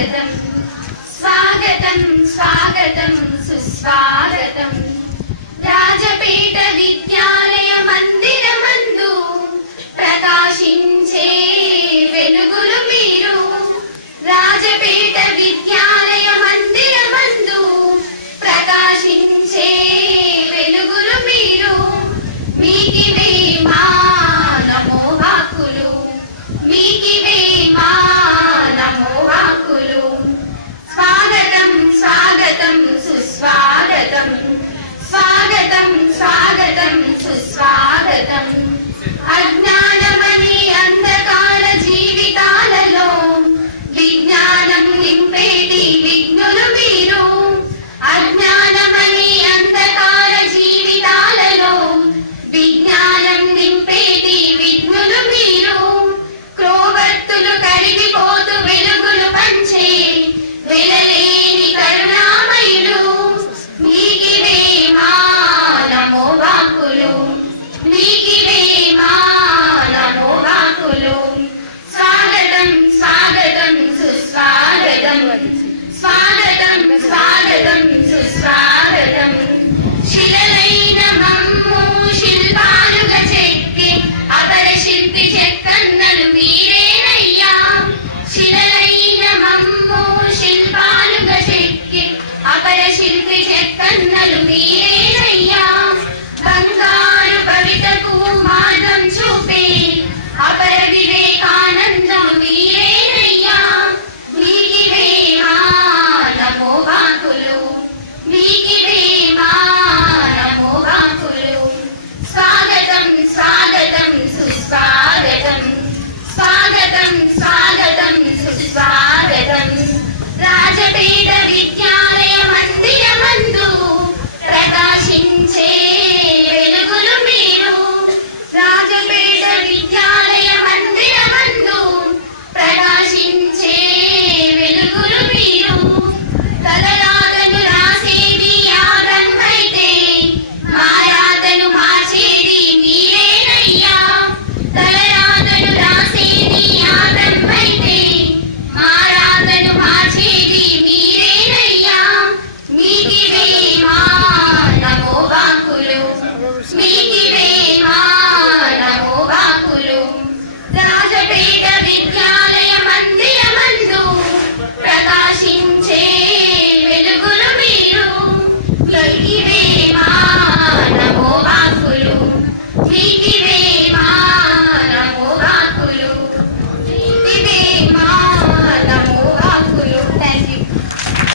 स्वागतं स्वागतं स्वागतं सुस्वागतं राजपेट विद्यालय मंदिरमंदु प्रकाशिंचे वेलुगुलु मीरु राजपेट विद्यालय मंदिरमंदु प्रकाशिंचे वेलुगुलु मीरु मीकिवे मा नमो हाकुलु मीकिवे मा नमो हाकुलु स्वागतं स्वागतं सुस्वागतं स्वागतं स्वागतं सुस्वागतं अज्ञानमने अंधकार जीविताలలో విజ్ఞానం నింపేటి విఘ్నులు మీరు అజ్ఞానమనే అంధకార జీవితాలలో విజ్ఞానం నింపేటి విఘ్నులు మీరు క్రోవత్తులు కరిగిపోతూ వెలుగులు పంచే వెలలేని కరుణామయులు మీకివే మా నమో వాక్కులు మీకివే మా నమో వాక్కులు స్వాగతం స్వాగతం సుస్వాగతం స్వాగతం స్వాగతం సుస్వాగతం శిలలైన మమ్ము శిల్పాలుగా చెక్కి అపర శిల్పి చెక్కన్నలు మీరేనయ్యా శిలలైన మమ్ము శిల్పాలుగా చెక్కి అపర శిల్పి చెక్కన్నలు